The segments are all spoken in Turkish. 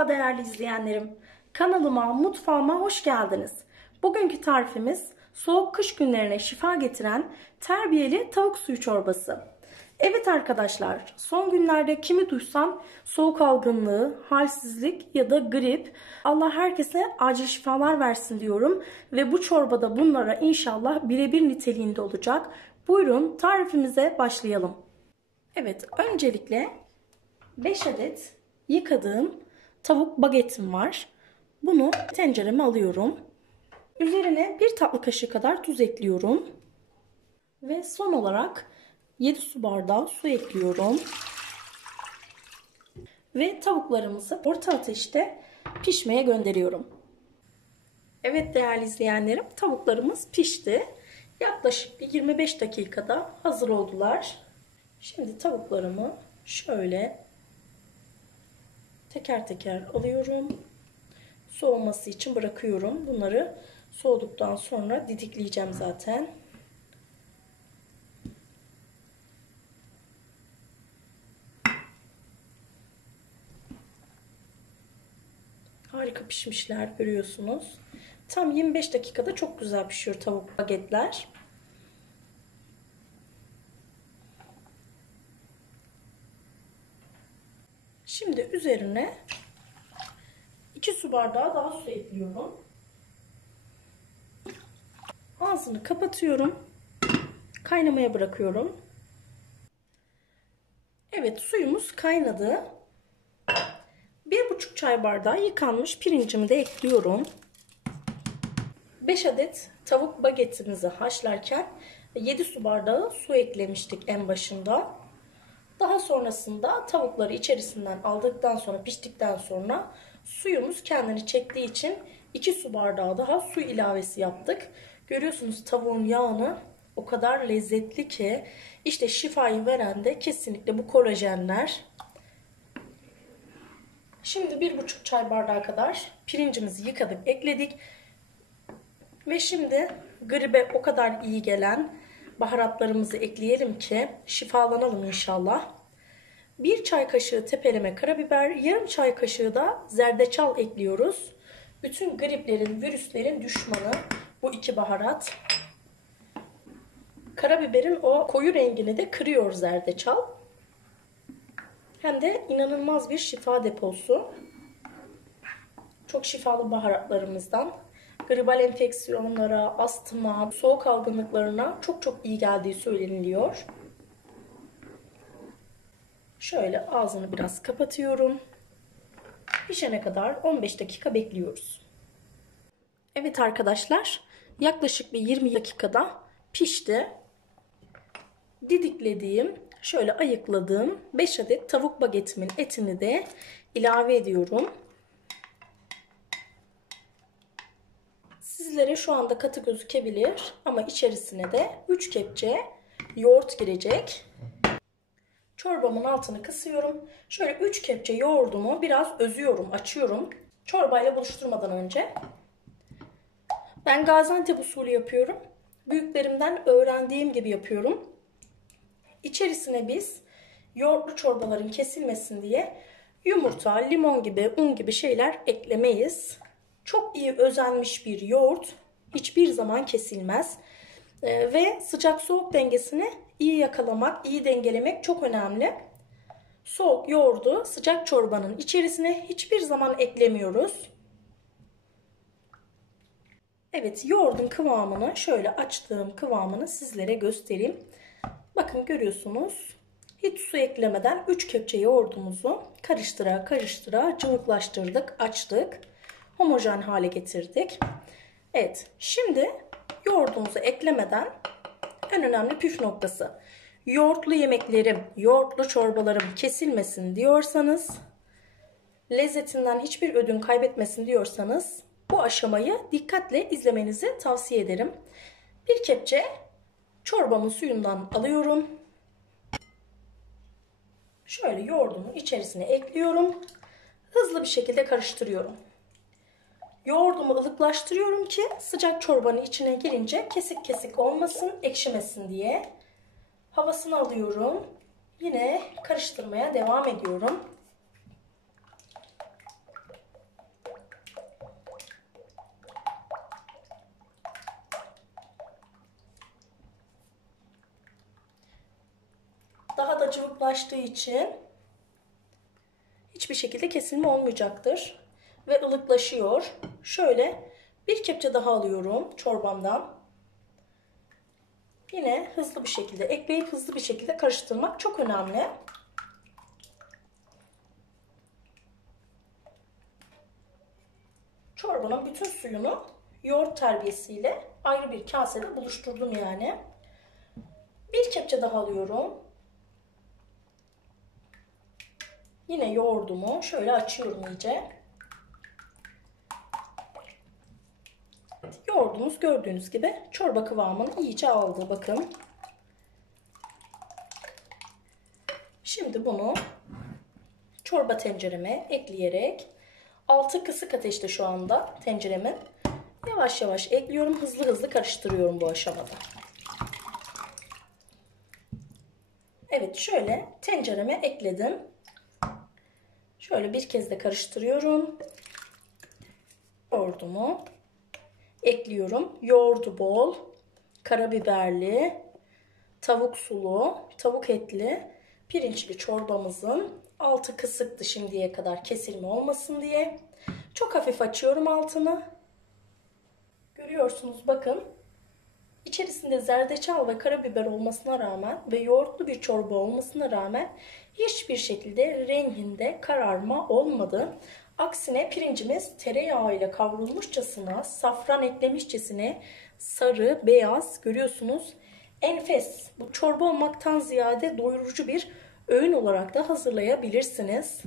Merhaba değerli izleyenlerim. Kanalıma, mutfağıma hoş geldiniz. Bugünkü tarifimiz soğuk kış günlerine şifa getiren terbiyeli tavuk suyu çorbası. Evet arkadaşlar, son günlerde kimi duysam soğuk algınlığı, halsizlik ya da grip. Allah herkese acil şifalar versin diyorum. Ve bu çorbada bunlara inşallah birebir niteliğinde olacak. Buyurun tarifimize başlayalım. Evet, öncelikle 5 adet yıkadığım tavuk bagetim var. Bunu tencereme alıyorum. Üzerine 1 tatlı kaşığı kadar tuz ekliyorum. Ve son olarak 7 su bardağı su ekliyorum. Ve tavuklarımızı orta ateşte pişmeye gönderiyorum. Evet değerli izleyenlerim, tavuklarımız pişti. Yaklaşık bir 25 dakikada hazır oldular. Şimdi tavuklarımı şöyle teker teker alıyorum. Soğuması için bırakıyorum. Bunları soğuduktan sonra didikleyeceğim zaten. Harika pişmişler, görüyorsunuz. Tam 25 dakikada çok güzel pişiyor tavuk bagetler. Şimdi üzerine 2 su bardağı daha su ekliyorum. Ağzını kapatıyorum. Kaynamaya bırakıyorum. Evet, suyumuz kaynadı. 1,5 çay bardağı yıkanmış pirincimi de ekliyorum. 5 adet tavuk bagetimizi haşlarken 7 su bardağı su eklemiştik en başında. Daha sonrasında tavukları içerisinden aldıktan sonra, piştikten sonra suyumuz kendini çektiği için 2 su bardağı daha su ilavesi yaptık. Görüyorsunuz tavuğun yağını, o kadar lezzetli ki. İşte şifayı veren de kesinlikle bu kolajenler. Şimdi 1,5 çay bardağı kadar pirincimizi yıkadık, ekledik. Ve şimdi gribe o kadar iyi gelen baharatlarımızı ekleyelim ki şifalanalım inşallah. 1 çay kaşığı tepeleme karabiber, yarım çay kaşığı da zerdeçal ekliyoruz. Bütün griplerin, virüslerin düşmanı bu iki baharat. Karabiberin o koyu rengini de kırıyor zerdeçal. Hem de inanılmaz bir şifa deposu. Çok şifalı baharatlarımızdan. Gribal enfeksiyonlara, astıma, soğuk algınlıklarına çok iyi geldiği söyleniliyor. Şöyle ağzını biraz kapatıyorum. Pişene kadar 15 dakika bekliyoruz. Evet arkadaşlar, yaklaşık bir 20 dakikada pişti. Didiklediğim, şöyle ayıkladığım 5 adet tavuk bagetimin etini de ilave ediyorum. Sizlere şu anda katı gözükebilir ama içerisine de 3 kepçe yoğurt girecek. Çorbamın altını kısıyorum. Şöyle 3 kepçe yoğurdumu biraz özüyorum, açıyorum. Çorbayla buluşturmadan önce. Ben Gaziantep usulü yapıyorum. Büyüklerimden öğrendiğim gibi yapıyorum. İçerisine biz yoğurtlu çorbaların kesilmesin diye yumurta, limon gibi, un gibi şeyler eklemeyiz. Çok iyi özenmiş bir yoğurt hiçbir zaman kesilmez. Ve sıcak soğuk dengesini iyi yakalamak, iyi dengelemek çok önemli. Soğuk yoğurdu sıcak çorbanın içerisine hiçbir zaman eklemiyoruz. Evet, yoğurdun kıvamını, şöyle açtığım kıvamını sizlere göstereyim. Bakın görüyorsunuz. Hiç su eklemeden 3 kepçe yoğurdumuzu karıştıra karıştıra cıvıklaştırdık, açtık. Homojen hale getirdik. Evet, şimdi yoğurdumuzu eklemeden en önemli püf noktası. Yoğurtlu yemeklerim, yoğurtlu çorbalarım kesilmesin diyorsanız, lezzetinden hiçbir ödün kaybetmesin diyorsanız bu aşamayı dikkatle izlemenizi tavsiye ederim. 1 kepçe çorbamın suyundan alıyorum. Şöyle yoğurdumu içerisine ekliyorum. Hızlı bir şekilde karıştırıyorum. Yoğurdumu ılıklaştırıyorum ki sıcak çorbanın içine girince kesik kesik olmasın, ekşimesin diye. Havasını alıyorum. Yine karıştırmaya devam ediyorum. Çorba cıvıklaştığı için hiçbir şekilde kesilme olmayacaktır. Ve ılıklaşıyor. Şöyle bir kepçe daha alıyorum çorbamdan. Yine hızlı bir şekilde ekleyip hızlı bir şekilde karıştırmak çok önemli. Çorbanın bütün suyunu yoğurt terbiyesiyle ayrı bir kasede buluşturdum yani. Bir kepçe daha alıyorum. Yine yoğurdumu şöyle açıyorum iyice. Yoğurdumuz gördüğünüz gibi çorba kıvamını iyice aldı. Bakın. Şimdi bunu çorba tencereme ekleyerek altı kısık ateşte şu anda tenceremin. Yavaş yavaş ekliyorum. Hızlı hızlı karıştırıyorum bu aşamada. Evet, şöyle tencereme ekledim. Şöyle bir kez de karıştırıyorum. Yoğurdumu ekliyorum. Yoğurdu bol, karabiberli, tavuk sulu, tavuk etli, pirinçli çorbamızın altı kısıktı şimdiye kadar kesilme olmasın diye. Çok hafif açıyorum altını. Görüyorsunuz bakın. İçerisinde zerdeçal ve karabiber olmasına rağmen ve yoğurtlu bir çorba olmasına rağmen hiçbir şekilde renginde kararma olmadı. Aksine pirincimiz tereyağı ile kavrulmuşçasına, safran eklemişçesine sarı, beyaz, görüyorsunuz. Enfes. Bu çorba olmaktan ziyade doyurucu bir öğün olarak da hazırlayabilirsiniz.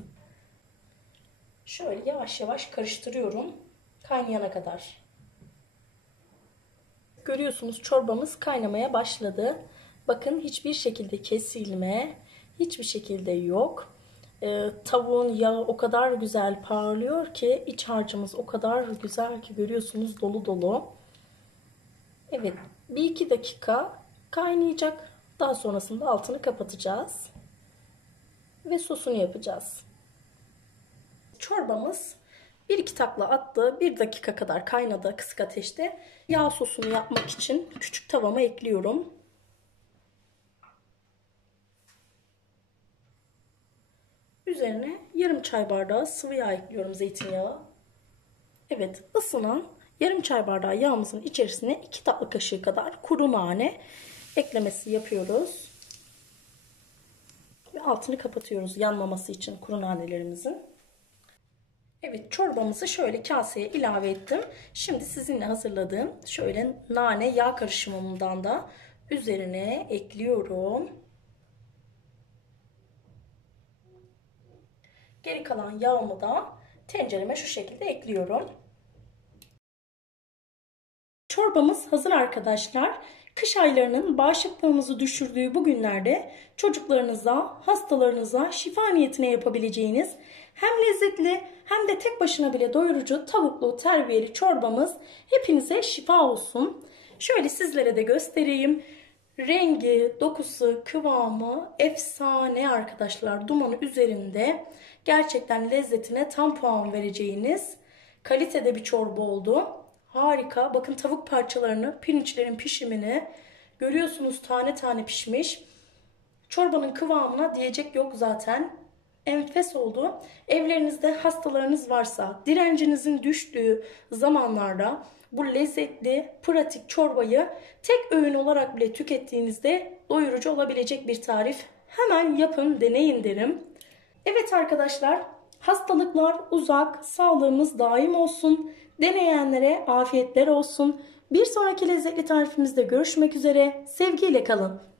Şöyle yavaş yavaş karıştırıyorum kaynayana kadar. Görüyorsunuz çorbamız kaynamaya başladı. Bakın hiçbir şekilde kesilme, hiçbir şekilde yok. Tavuğun yağı o kadar güzel parlıyor ki iç harcımız o kadar güzel ki görüyorsunuz, dolu dolu. Evet, 1-2 dakika kaynayacak. Daha sonrasında altını kapatacağız. Ve sosunu yapacağız. Çorbamız 1-2 takla attı. 1 dakika kadar kaynadı kısık ateşte. Yağ sosunu yapmak için küçük tavama ekliyorum. Üzerine yarım çay bardağı sıvı yağ ekliyorum, zeytinyağı. Evet, ısınan yarım çay bardağı yağımızın içerisine 2 tatlı kaşığı kadar kuru nane eklemesi yapıyoruz. Ve altını kapatıyoruz yanmaması için kuru nanelerimizin. Evet, çorbamızı şöyle kaseye ilave ettim. Şimdi sizinle hazırladığım şöyle nane yağ karışımından da üzerine ekliyorum. Geri kalan yağımı da tencereme şu şekilde ekliyorum. Çorbamız hazır arkadaşlar. Kış aylarının bağışıklığımızı düşürdüğü bu günlerde çocuklarınıza, hastalarınıza şifa niyetine yapabileceğiniz hem lezzetli hem de tek başına bile doyurucu tavuklu terbiyeli çorbamız hepinize şifa olsun. Şöyle sizlere de göstereyim. Rengi, dokusu, kıvamı efsane arkadaşlar. Dumanı üzerinde gerçekten lezzetine tam puan vereceğiniz kalitede bir çorba oldu. Harika. Bakın tavuk parçalarını, pirinçlerin pişimini görüyorsunuz, tane tane pişmiş. Çorbanın kıvamına diyecek yok zaten. Enfes oldu. Evlerinizde hastalarınız varsa, direncinizin düştüğü zamanlarda bu lezzetli, pratik çorbayı tek öğün olarak bile tükettiğinizde doyurucu olabilecek bir tarif. Hemen yapın, deneyin derim. Evet arkadaşlar, hastalıklar uzak, sağlığımız daim olsun. Deneyenlere afiyetler olsun. Bir sonraki lezzetli tarifimizde görüşmek üzere. Sevgiyle kalın.